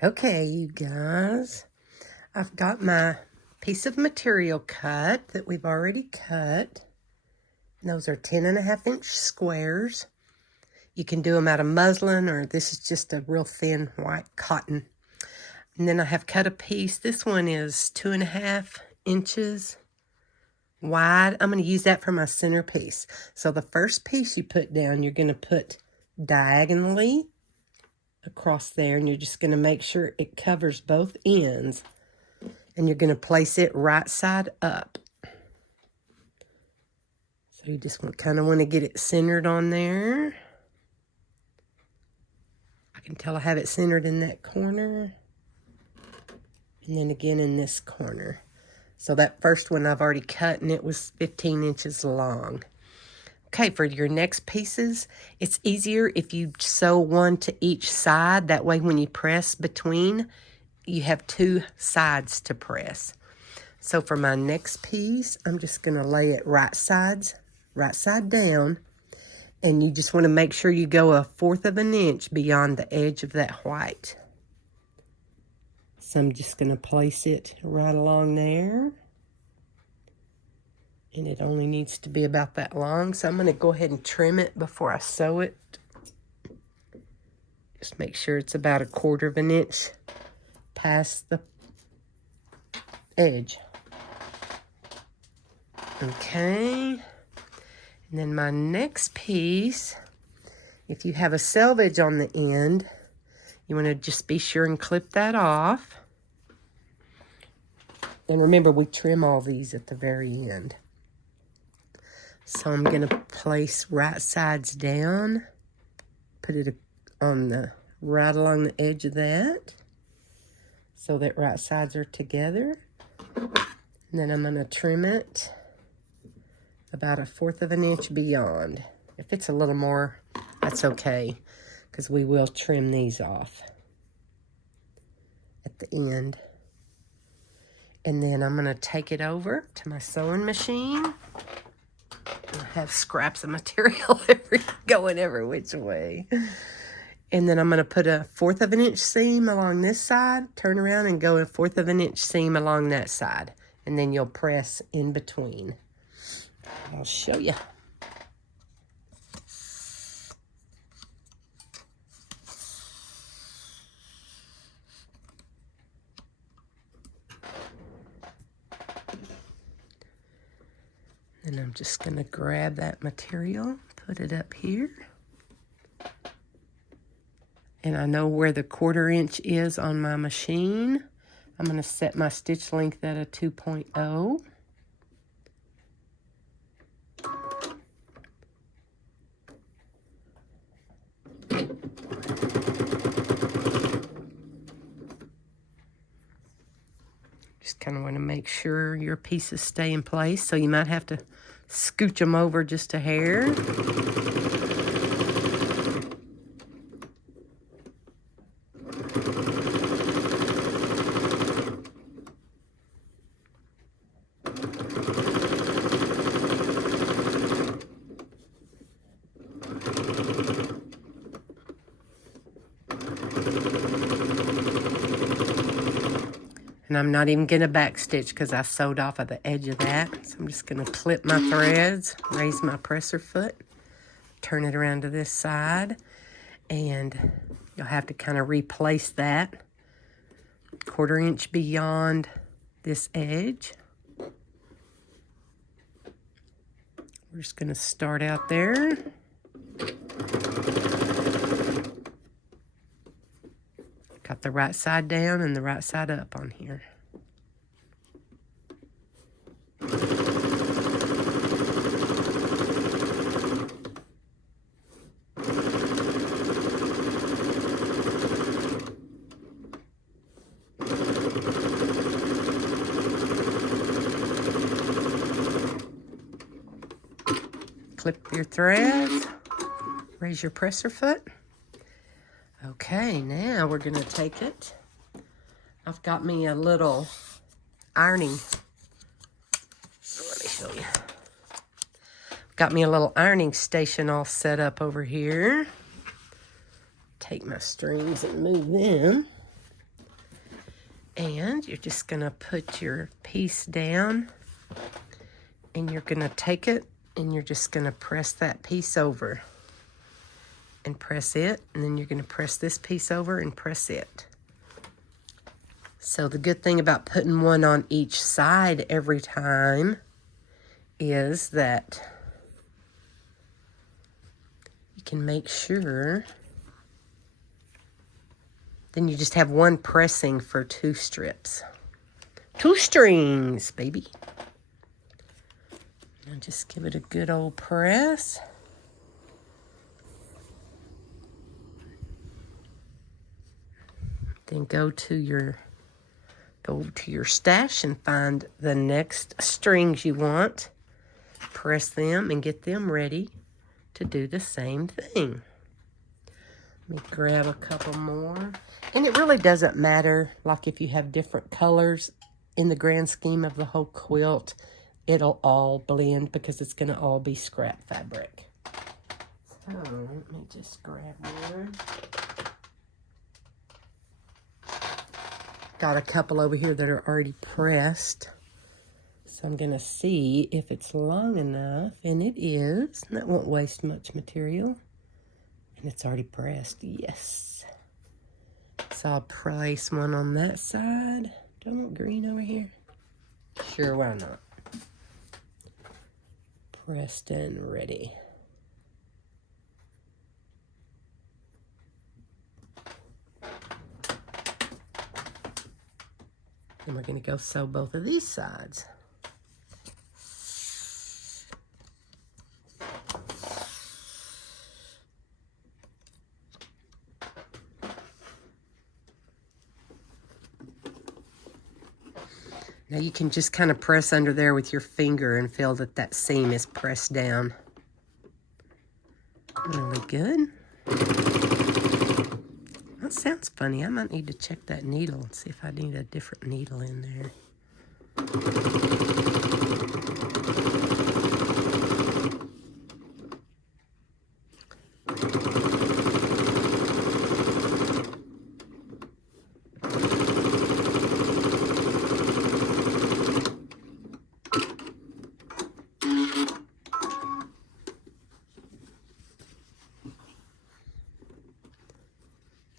Okay, you guys, I've got my piece of material cut that we've already cut. And those are 10.5-inch squares. You can do them out of muslin, or this is just a real thin white cotton. And then I have cut a piece. This one is 2.5 inches wide. I'm going to use that for my centerpiece. So the first piece you put down, you're going to put diagonally across there, and you're just going to make sure it covers both ends, and you're going to place it right side up. So you just kind of want to get it centered on there. I can tell I have it centered in that corner, and then again in this corner. So that first one I've already cut, and it was 15 inches long. Okay, for your next pieces, it's easier if you sew one to each side. That way when you press between, you have two sides to press. So for my next piece, I'm just going to lay it right side down. And you just want to make sure you go 1/4 of an inch beyond the edge of that white. So I'm just going to place it right along there. And it only needs to be about that long. So I'm going to go ahead and trim it before I sew it. Just make sure it's about 1/4 of an inch past the edge. Okay. And then my next piece, if you have a selvage on the end, you want to just be sure and clip that off. And remember, we trim all these at the very end. So I'm going to place right sides down, put it on the right along the edge of that, so that right sides are together. And then I'm going to trim it about 1/4 of an inch beyond. If it's a little more, that's okay, because we will trim these off at the end. And then I'm going to take it over to my sewing machine. I have scraps of material going every which way. And then I'm going to put 1/4 of an inch seam along this side, turn around and go 1/4 of an inch seam along that side. And then you'll press in between. I'll show you. And I'm just going to grab that material, put it up here. And I know where the 1/4 inch is on my machine. I'm going to set my stitch length at a 2.0. Just kind of want to make sure your pieces stay in place, so you might have to scooch them over just a hair. And I'm not even going to backstitch because I sewed off of the edge of that. So I'm just going to clip my threads, raise my presser foot, turn it around to this side, and you'll have to kind of replace that 1/4 inch beyond this edge. We're just going to start out there. Got the right side down and the right side up on here. Clip your threads, raise your presser foot. Okay, now we're going to take it. I've got me a little ironing. Let me show you. Got me a little ironing station all set up over here. Take my strings and move them. And you're just going to put your piece down, and you're going to take it, and you're just going to press that piece over and press it, and then you're going to press this piece over and press it. So the good thing about putting one on each side every time is that you can make sure. Then you just have one pressing for 2 strips. 2 strings, baby. And just give it a good old press. Then go to your stash and find the next strings you want. Press them and get them ready to do the same thing. Let me grab a couple more. And it really doesn't matter, like if you have different colors in the grand scheme of the whole quilt, it'll all blend because it's going to all be scrap fabric. So let me just grab one. Got a couple over here that are already pressed. So I'm going to see if it's long enough, and it is. That won't waste much material. And it's already pressed, yes. So I'll place one on that side. Do I want green over here? Sure, why not? Pressed and ready. And we're going to go sew both of these sides. Now you can just kind of press under there with your finger and feel that that seam is pressed down. Really good. That sounds funny. I might need to check that needle and see if I need a different needle in there.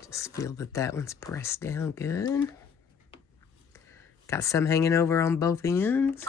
Just feel that that one's pressed down good. Got some hanging over on both ends.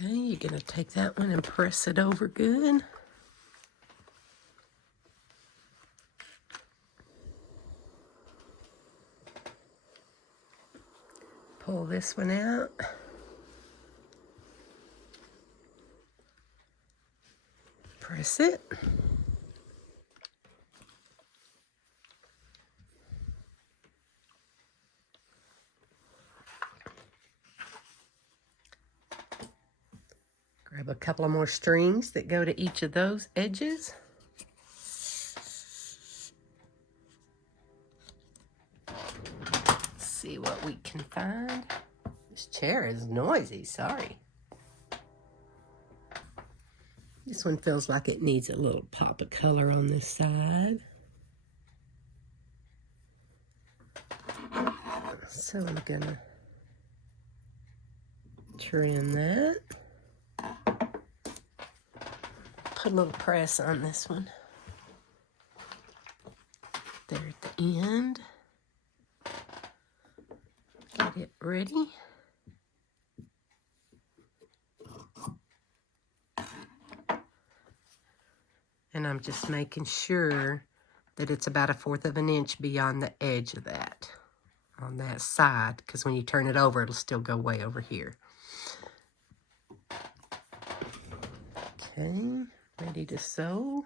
Okay, you're going to take that one and press it over good. Pull this one out. Press it. Grab a couple of more strings that go to each of those edges. Let's see what we can find. This chair is noisy, sorry. This one feels like it needs a little pop of color on this side. So I'm gonna trim that. Put a little press on this one. There at the end. Get it ready. And I'm just making sure that it's about 1/4 of an inch beyond the edge of that, on that side, because when you turn it over, it'll still go way over here. Okay, ready to sew.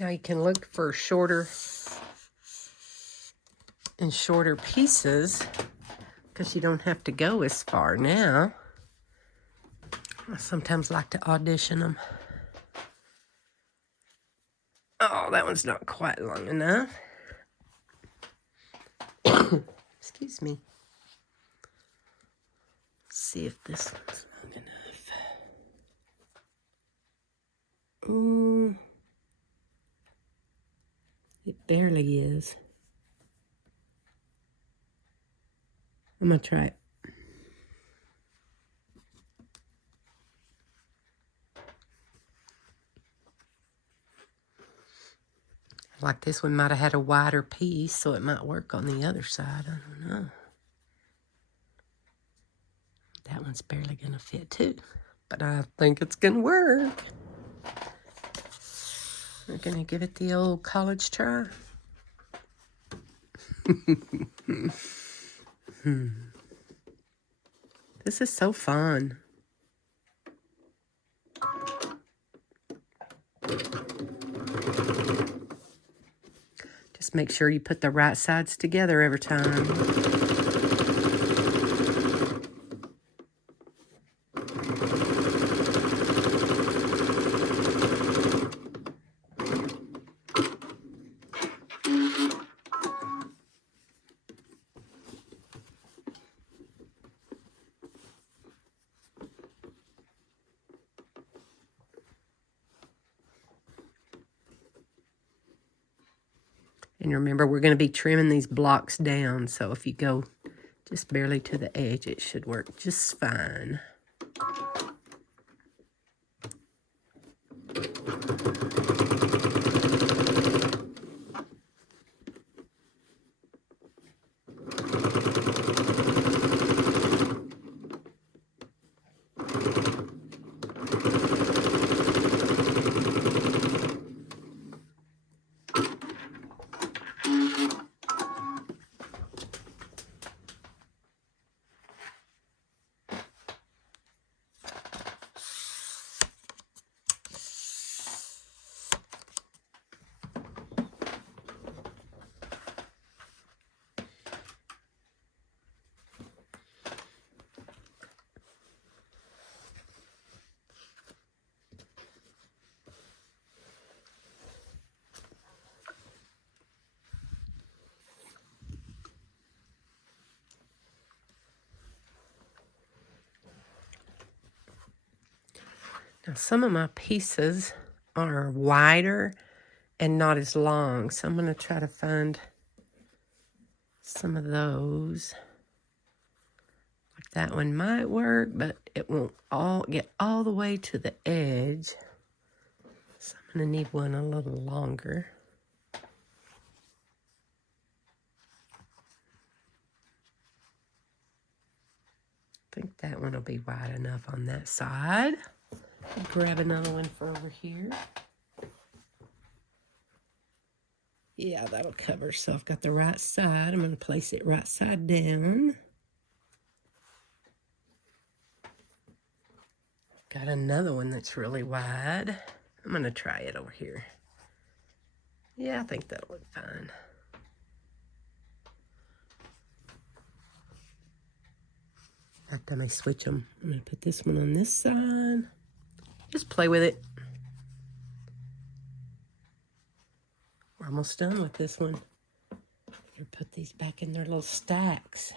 Now you can look for shorter and shorter pieces because you don't have to go as far now. I sometimes like to audition them. Oh, that one's not quite long enough. Excuse me. Let's see if this one's long enough. Ooh. It barely is. I'm going to try it. Like this one might have had a wider piece, so it might work on the other side. I don't know. That one's barely going to fit too, but I think it's going to work. We're going to give it the old college try. This is so fun. Just make sure you put the right sides together every time. And remember, we're going to be trimming these blocks down, so if you go just barely to the edge, it should work just fine. Now, some of my pieces are wider and not as long, so I'm going to try to find some of those, like That one might work, but it won't get all the way to the edge. So I'm going to need one a little longer. I think that one will be wide enough on that side. Grab another one for over here. Yeah, that'll cover. So I've got the right side. I'm going to place it right side down. Got another one that's really wide. I'm going to try it over here. Yeah, I think that'll look fine. In fact, I may switch them. I'm going to put this one on this side. Just play with it. We're almost done with this one. I'll put these back in their little stacks.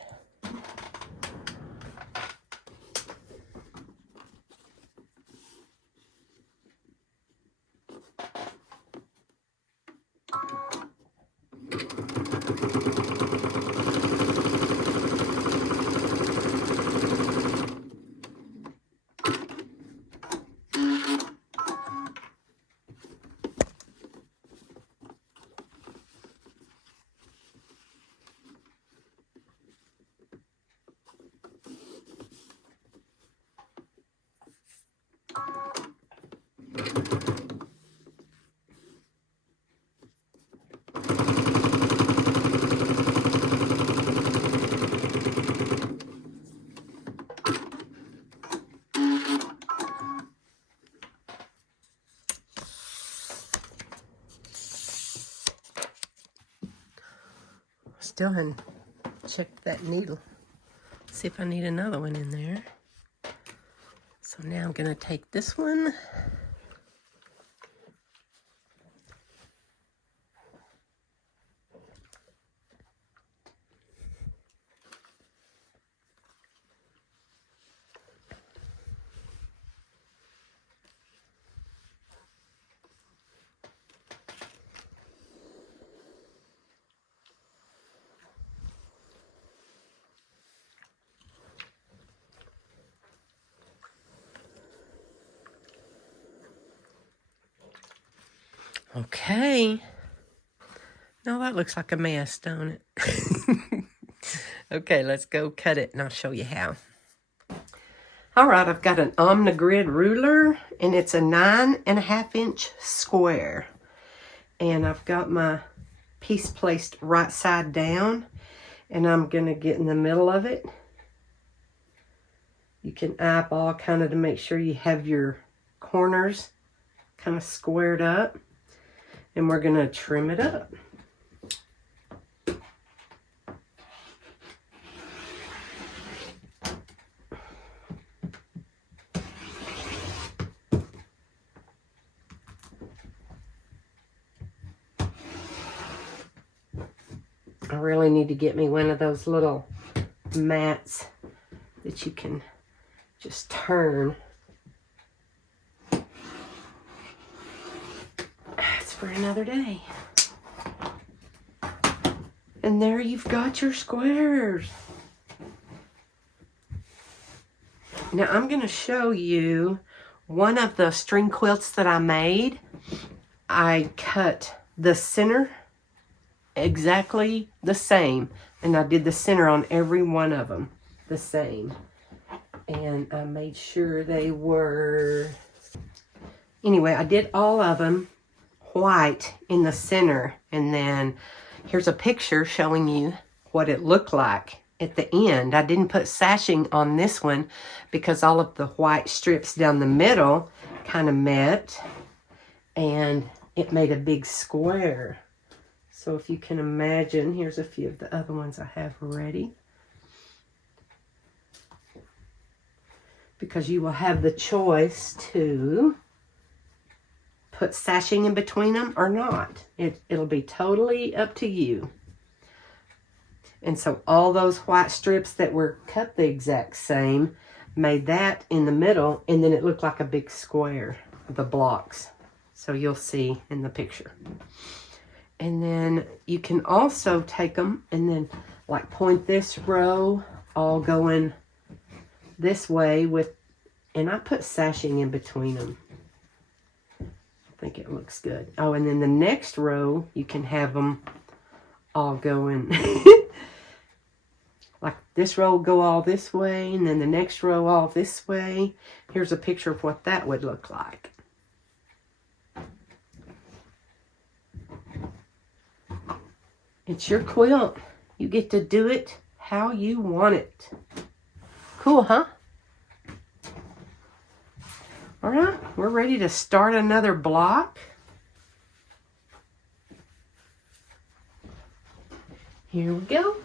Still hadn't checked that needle. See if I need another one in there. So now I'm going to take this one. Okay. Now that looks like a mess, don't it? Okay, let's go cut it and I'll show you how. All right, I've got an Omnigrid ruler and it's a 9.5-inch square. And I've got my piece placed right side down and I'm gonna get in the middle of it. You can eyeball kind of to make sure you have your corners kind of squared up. And we're going to trim it up. I really need to get me one of those little mats that you can just turn. For another day. And there you've got your squares. Now I'm going to show you one of the string quilts that I made. I cut the center exactly the same, and I did the center on every one of them the same. And I made sure they were... Anyway, I did all of them white in the center, and then here's a picture showing you what it looked like at the end. I didn't put sashing on this one because all of the white strips down the middle kind of met and it made a big square. So if you can imagine, here's a few of the other ones I have ready. Because you will have the choice to put sashing in between them or not. It'll be totally up to you. And so all those white strips that were cut the exact same made that in the middle, and then it looked like a big square, the blocks. So you'll see in the picture. And then you can also take them and then like point this row all going this way with, and I put sashing in between them. I think it looks good. Oh, and then the next row, you can have them all going. Like this row will go all this way, and then the next row all this way. Here's a picture of what that would look like. It's your quilt. You get to do it how you want it. Cool, huh? All right, we're ready to start another block. Here we go.